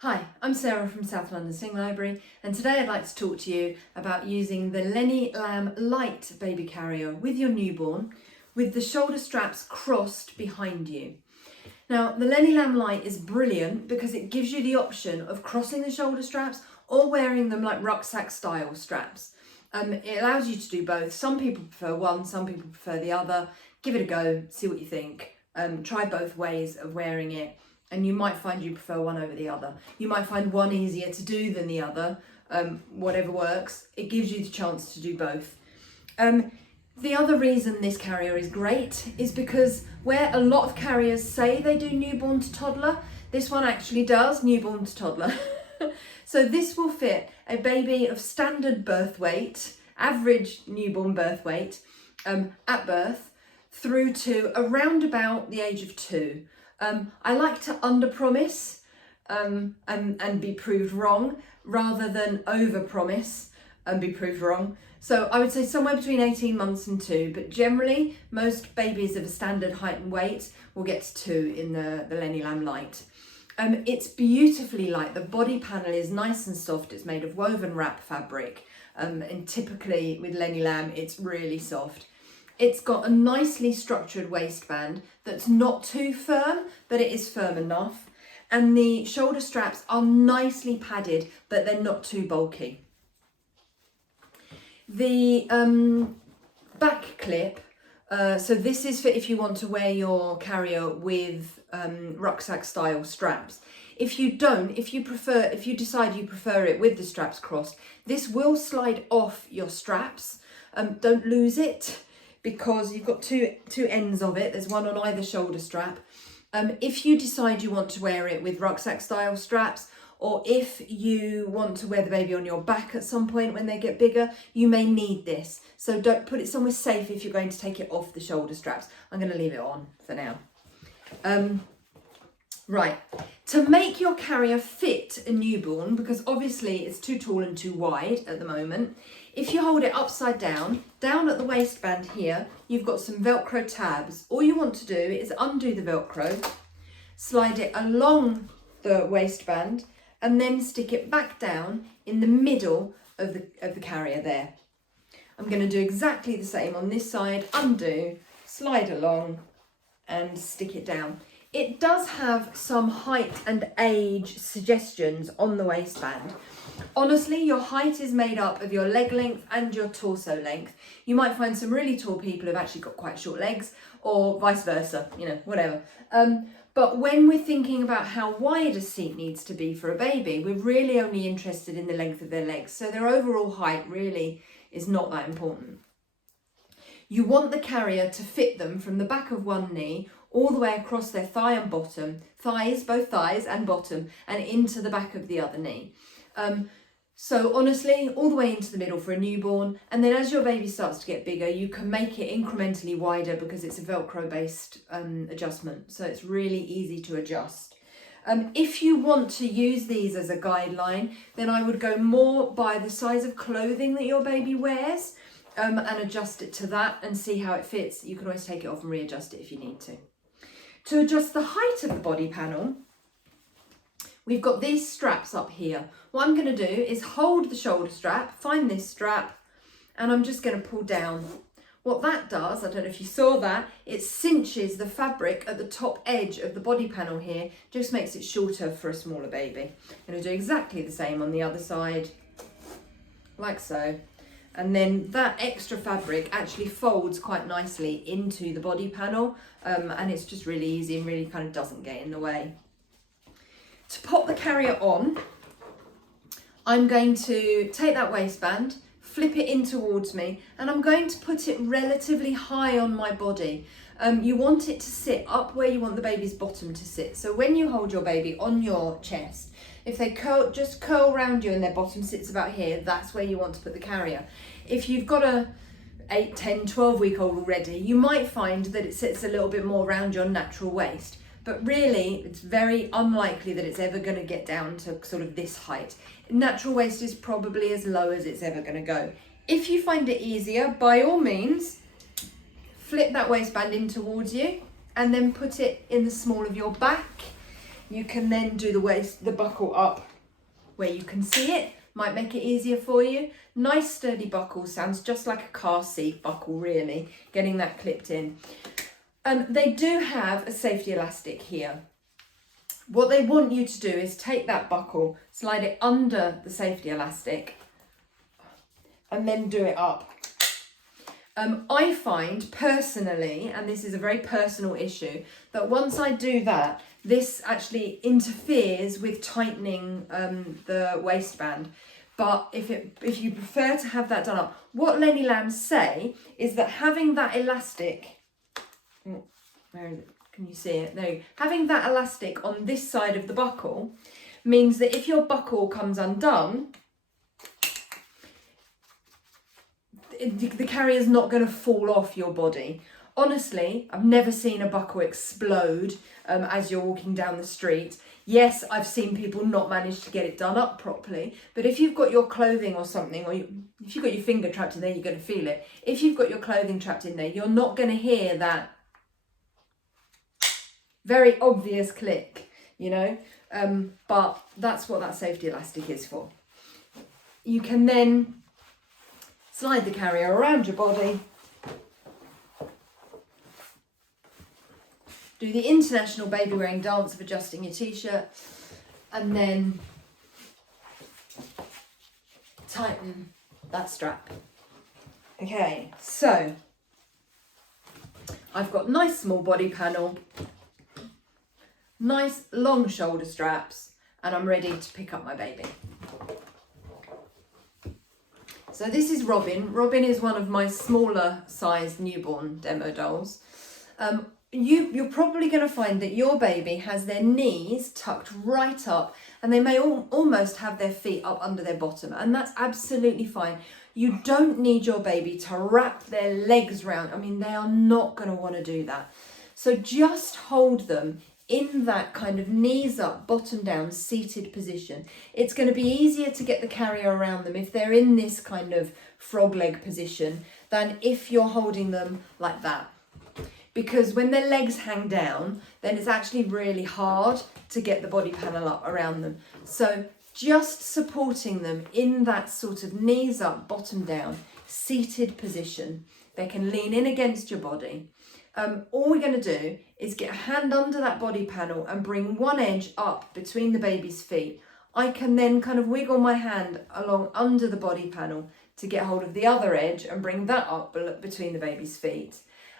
Hi, I'm Sarah from South London Sing Library, and today I'd like to talk to you about using the LennyLamb Light Baby Carrier with your newborn with the shoulder straps crossed behind you. Now, the LennyLamb Light is brilliant because it gives you the option of crossing the shoulder straps or wearing them like rucksack style straps. It allows you to do both. Some people prefer one, some people prefer the other. Give it a go, see what you think. Try both ways of wearing it. And you might find you prefer one over the other. You might find one easier to do than the other, whatever works. It gives you the chance to do both. The other reason this carrier is great is because where a lot of carriers say they do newborn to toddler, this one actually does newborn to toddler. So this will fit a baby of standard birth weight, average newborn birth weight, at birth, through to around about the age of 2. I like to under-promise and be proved wrong rather than over-promise and be proved wrong. So I would say somewhere between 18 months and 2, but generally most babies of a standard height and weight will get to 2 in the LennyLamb Light. It's beautifully light. The body panel is nice and soft. It's made of woven wrap fabric, and typically with LennyLamb it's really soft. It's got a nicely structured waistband that's not too firm, but it is firm enough. And the shoulder straps are nicely padded, but they're not too bulky. The back clip, so this is for if you want to wear your carrier with rucksack style straps. If you decide you prefer it with the straps crossed, this will slide off your straps. Don't lose it, because you've got two ends of it. There's one on either shoulder strap. If you decide you want to wear it with rucksack style straps, or if you want to wear the baby on your back at some point when they get bigger, you may need this. So don't put it somewhere safe if you're going to take it off the shoulder straps. I'm going to leave it on for now. Right, to make your carrier fit a newborn, because obviously it's too tall and too wide at the moment, if you hold it upside down at the waistband here, you've got some Velcro tabs. All you want to do is undo the Velcro, slide it along the waistband, and then stick it back down in the middle of the carrier there. I'm going to do exactly the same on this side. Undo, slide along, and stick it down. It does have some height and age suggestions on the waistband. Honestly, your height is made up of your leg length and your torso length. You might find some really tall people who've actually got quite short legs, or vice versa, whatever. But when we're thinking about how wide a seat needs to be for a baby, we're really only interested in the length of their legs. So their overall height really is not that important. You want the carrier to fit them from the back of one knee all the way across their thigh and bottom, both thighs and bottom, and into the back of the other knee. So honestly, all the way into the middle for a newborn, and then as your baby starts to get bigger, you can make it incrementally wider because it's a Velcro based adjustment, so it's really easy to adjust. If you want to use these as a guideline, then I would go more by the size of clothing that your baby wears, and adjust it to that and see how it fits. You can always take it off and readjust it if you need to. To adjust the height of the body panel, we've got these straps up here. What I'm going to do is hold the shoulder strap, find this strap, and I'm just going to pull down. What that does, I don't know if you saw that, it cinches the fabric at the top edge of the body panel here, just makes it shorter for a smaller baby. I'm going to do exactly the same on the other side, like so. And then that extra fabric actually folds quite nicely into the body panel, and it's just really easy and really kind of doesn't get in the way. To pop the carrier on, I'm going to take that waistband, flip it in towards me, and I'm going to put it relatively high on my body. You want it to sit up where you want the baby's bottom to sit. So when you hold your baby on your chest, if they just curl around you and their bottom sits about here, that's where you want to put the carrier. If you've got a 8, 10, 12-week-old already, you might find that it sits a little bit more around your natural waist. But really, it's very unlikely that it's ever going to get down to sort of this height. Natural waist is probably as low as it's ever going to go. If you find it easier, by all means, flip that waistband in towards you and then put it in the small of your back. You can then do the buckle up where you can see it. Might make it easier for you. Nice sturdy buckle, sounds just like a car seat buckle really, getting that clipped in. They do have a safety elastic here. What they want you to do is take that buckle, slide it under the safety elastic, and then do it up. I find personally, and this is a very personal issue, that once I do that, this actually interferes with tightening the waistband. But if you prefer to have that done up, what LennyLamb say is that having that elastic, where is it? Can you see it? No, having that elastic on this side of the buckle means that if your buckle comes undone, the carrier's not going to fall off your body. Honestly, I've never seen a buckle explode as you're walking down the street. Yes, I've seen people not manage to get it done up properly, but if you've got your clothing or something, or if you've got your finger trapped in there, you're going to feel it. If you've got your clothing trapped in there, you're not going to hear that very obvious click, you know, but that's what that safety elastic is for. You can then slide the carrier around your body, do the international baby wearing dance of adjusting your t-shirt, and then tighten that strap. Okay, so I've got nice small body panel, nice long shoulder straps, and I'm ready to pick up my baby. So this is Robin. Robin is one of my smaller sized newborn demo dolls. You're probably going to find that your baby has their knees tucked right up, and they may almost have their feet up under their bottom, and that's absolutely fine. You don't need your baby to wrap their legs round. I mean, they are not going to want to do that. So just hold them in that kind of knees up, bottom down, seated position. It's going to be easier to get the carrier around them if they're in this kind of frog leg position than if you're holding them like that. Because when their legs hang down, then it's actually really hard to get the body panel up around them. So just supporting them in that sort of knees up, bottom down, seated position. They can lean in against your body. All we're going to do is get a hand under that body panel and bring one edge up between the baby's feet. I can then kind of wiggle my hand along under the body panel to get hold of the other edge and bring that up between the baby's feet.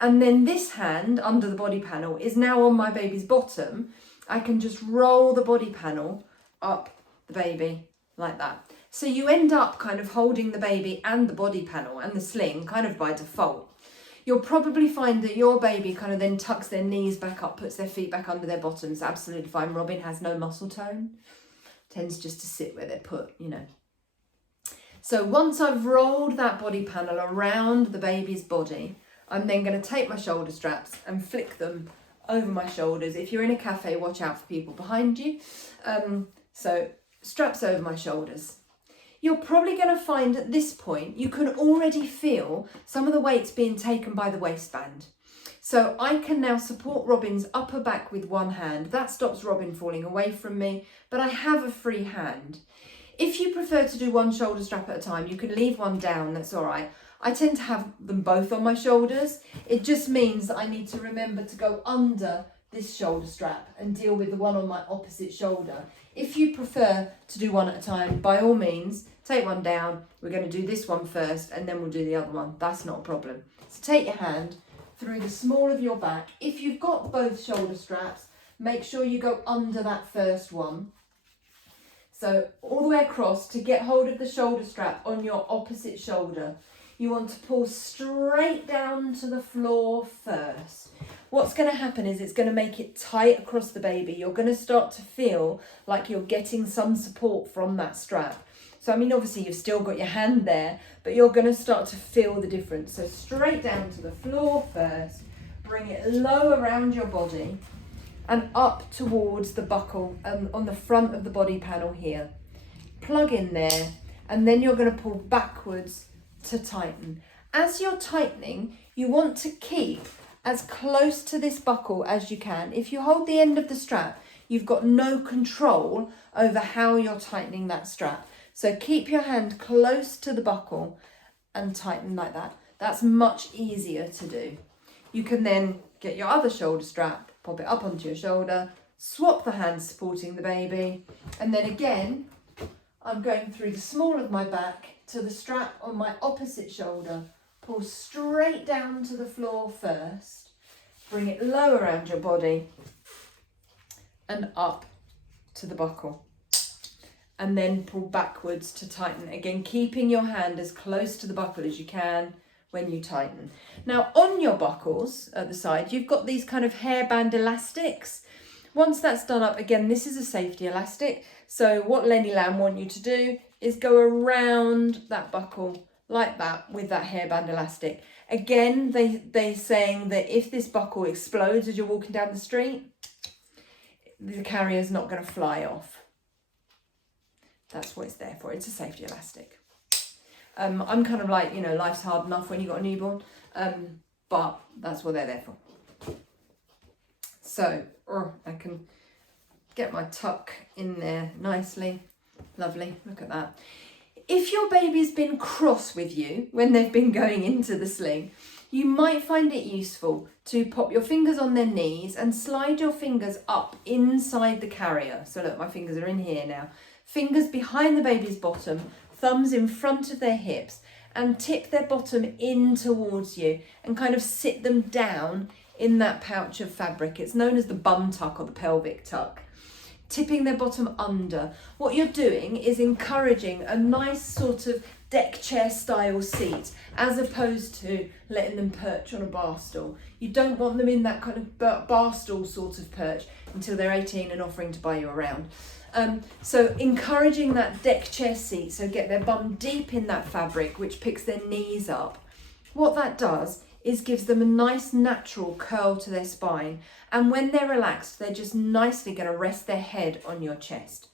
And then this hand under the body panel is now on my baby's bottom. I can just roll the body panel up the baby like that. So you end up kind of holding the baby and the body panel and the sling kind of by default. You'll probably find that your baby kind of then tucks their knees back up, puts their feet back under their bottoms. Absolutely fine. Robin has no muscle tone. Tends just to sit where they're put, you know. So once I've rolled that body panel around the baby's body, I'm then going to take my shoulder straps and flick them over my shoulders. If you're in a cafe, watch out for people behind you. So straps over my shoulders. You're probably going to find at this point, you can already feel some of the weights being taken by the waistband. So I can now support Robin's upper back with one hand. That stops Robin falling away from me, but I have a free hand. If you prefer to do one shoulder strap at a time, you can leave one down, that's all right. I tend to have them both on my shoulders. It just means that I need to remember to go under this shoulder strap and deal with the one on my opposite shoulder. If you prefer to do one at a time, by all means, take one down. We're going to do this one first and then we'll do the other one. That's not a problem. So take your hand through the small of your back. If you've got both shoulder straps, make sure you go under that first one. So all the way across to get hold of the shoulder strap on your opposite shoulder. You want to pull straight down to the floor first. What's going to happen is it's going to make it tight across the baby. You're going to start to feel like you're getting some support from that strap. So, I mean, obviously you've still got your hand there, but you're going to start to feel the difference. So straight down to the floor first, bring it low around your body and up towards the buckle on the front of the body panel here. Plug in there, and then you're going to pull backwards to tighten. As you're tightening, you want to keep as close to this buckle as you can. If you hold the end of the strap, you've got no control over how you're tightening that strap. So keep your hand close to the buckle and tighten like that. That's much easier to do. You can then get your other shoulder strap, pop it up onto your shoulder, swap the hands supporting the baby, and then again, I'm going through the small of my back to the strap on my opposite shoulder. Pull straight down to the floor first, bring it low around your body and up to the buckle. And then pull backwards to tighten. Again, keeping your hand as close to the buckle as you can when you tighten. Now on your buckles at the side, you've got these kind of hairband elastics. Once that's done up, again, this is a safety elastic. So what LennyLamb want you to do is go around that buckle like that with that hairband elastic. Again, they're saying that if this buckle explodes as you're walking down the street, the carrier's not going to fly off. That's what it's there for. It's a safety elastic. I'm kind of like, you know, life's hard enough when you've got a newborn, but that's what they're there for. So, I can get my tuck in there nicely. Lovely, look at that. If your baby's been cross with you when they've been going into the sling, you might find it useful to pop your fingers on their knees and slide your fingers up inside the carrier. So look, my fingers are in here now. Fingers behind the baby's bottom, thumbs in front of their hips, and tip their bottom in towards you and kind of sit them down in that pouch of fabric. It's known as the bum tuck or the pelvic tuck. Tipping their bottom under. What you're doing is encouraging a nice sort of deck chair style seat as opposed to letting them perch on a bar stool. You don't want them in that kind of bar stool sort of perch until they're 18 and offering to buy you around. So encouraging that deck chair seat, so get their bum deep in that fabric which picks their knees up. What that does is gives them a nice natural curl to their spine, and when they're relaxed they're just nicely going to rest their head on your chest.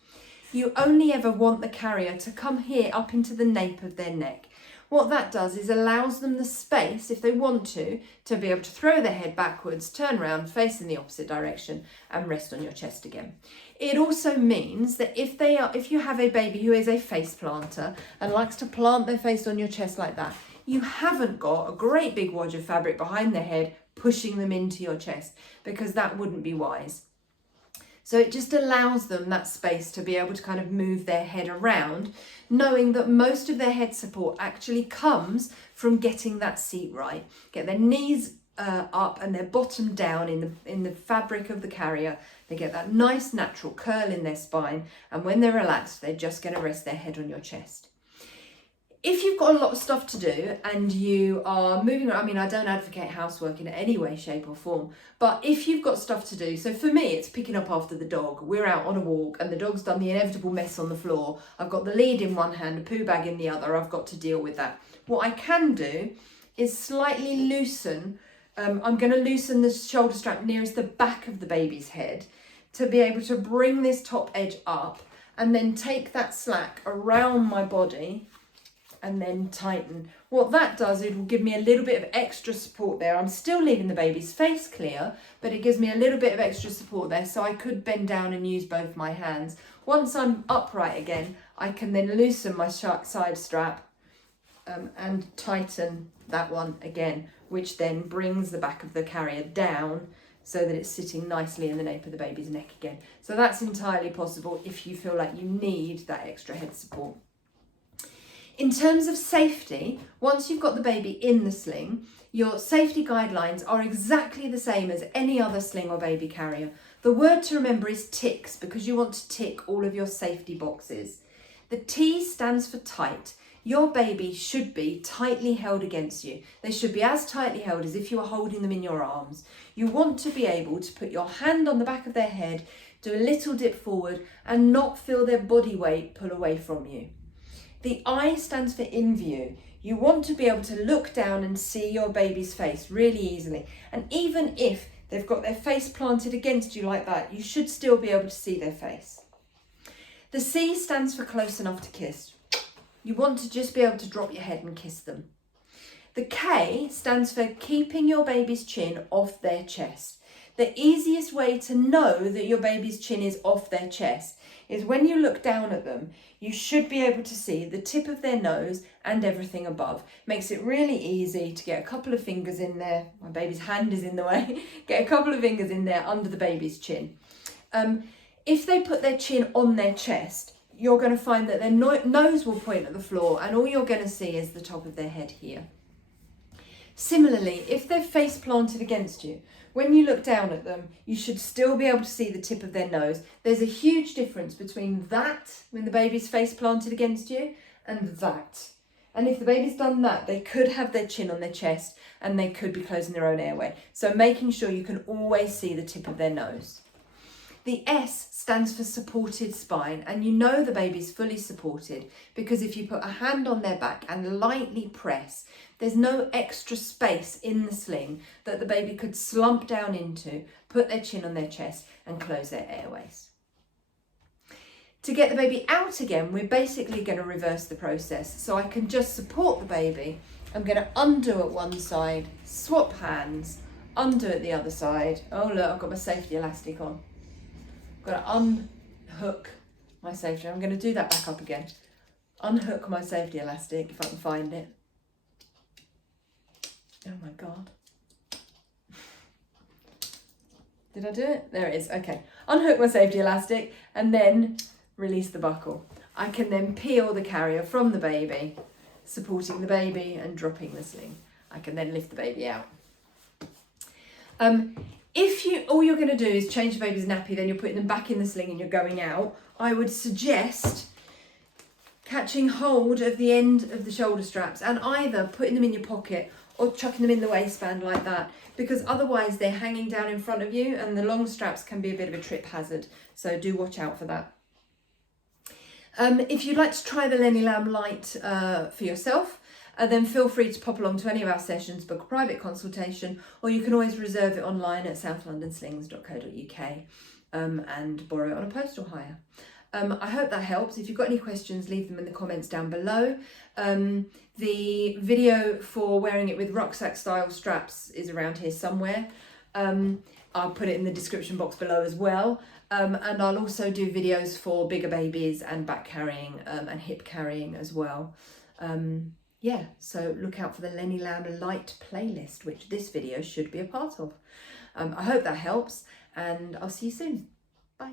You only ever want the carrier to come here up into the nape of their neck. What that does is allows them the space, if they want to be able to throw their head backwards, turn around, face in the opposite direction and rest on your chest again. It also means that if you have a baby who is a face planter and likes to plant their face on your chest like that, you haven't got a great big wad of fabric behind their head pushing them into your chest, because that wouldn't be wise. So it just allows them that space to be able to kind of move their head around, knowing that most of their head support actually comes from getting that seat right. Get their knees up and their bottom down in the fabric of the carrier. They get that nice natural curl in their spine, and when they're relaxed, they're just going to rest their head on your chest. If you've got a lot of stuff to do and you are moving around, I mean, I don't advocate housework in any way, shape or form, but if you've got stuff to do, so for me, it's picking up after the dog. We're out on a walk and the dog's done the inevitable mess on the floor. I've got the lead in one hand, a poo bag in the other. I've got to deal with that. What I can do is slightly loosen. I'm going to loosen the shoulder strap nearest the back of the baby's head to be able to bring this top edge up and then take that slack around my body and then tighten. What that does, it will give me a little bit of extra support there. I'm still leaving the baby's face clear, but it gives me a little bit of extra support there, so I could bend down and use both my hands. Once I'm upright again, I can then loosen my side strap and tighten that one again, which then brings the back of the carrier down so that it's sitting nicely in the nape of the baby's neck again. So that's entirely possible if you feel like you need that extra head support. In terms of safety, once you've got the baby in the sling, your safety guidelines are exactly the same as any other sling or baby carrier. The word to remember is ticks, because you want to tick all of your safety boxes. The T stands for tight. Your baby should be tightly held against you. They should be as tightly held as if you were holding them in your arms. You want to be able to put your hand on the back of their head, do a little dip forward and not feel their body weight pull away from you. The I stands for in view. You want to be able to look down and see your baby's face really easily. And even if they've got their face planted against you like that, you should still be able to see their face. The C stands for close enough to kiss. You want to just be able to drop your head and kiss them. The K stands for keeping your baby's chin off their chest. The easiest way to know that your baby's chin is off their chest is when you look down at them, you should be able to see the tip of their nose and everything above. Makes it really easy to get a couple of fingers in there. My baby's hand is in the way. Get a couple of fingers in there under the baby's chin. If they put their chin on their chest, you're going to find that their nose will point at the floor and all you're going to see is the top of their head here. Similarly, if they're face planted against you, when you look down at them, you should still be able to see the tip of their nose. There's a huge difference between that, when the baby's face planted against you, and that. And if the baby's done that, they could have their chin on their chest and they could be closing their own airway. So making sure you can always see the tip of their nose. The S stands for supported spine, and you know the baby's fully supported because if you put a hand on their back and lightly press, there's no extra space in the sling that the baby could slump down into, put their chin on their chest and close their airways. To get the baby out again, we're basically going to reverse the process. So I can just support the baby. I'm going to undo at one side, swap hands, undo at the other side. Oh look, I've got my safety elastic on. Got to unhook my safety. I'm going to do that back up again. Unhook my safety elastic if I can find it. Oh my God. Did I do it? There it is. Okay. Unhook my safety elastic and then release the buckle. I can then peel the carrier from the baby, supporting the baby and dropping the sling. I can then lift the baby out. If all you're going to do is change the baby's nappy, then you're putting them back in the sling and you're going out, I would suggest catching hold of the end of the shoulder straps and either putting them in your pocket or chucking them in the waistband like that, because otherwise they're hanging down in front of you and the long straps can be a bit of a trip hazard. So do watch out for that. If you'd like to try the LennyLamb Light for yourself, then feel free to pop along to any of our sessions, book a private consultation, or you can always reserve it online at southlondonslings.co.uk and borrow it on a postal hire. I hope that helps. If you've got any questions, leave them in the comments down below. The video for wearing it with rucksack style straps is around here somewhere. I'll put it in the description box below as well. And I'll also do videos for bigger babies and back carrying and hip carrying as well. Yeah, so look out for the LennyLamb Light playlist, which this video should be a part of. I hope that helps and I'll see you soon. Bye.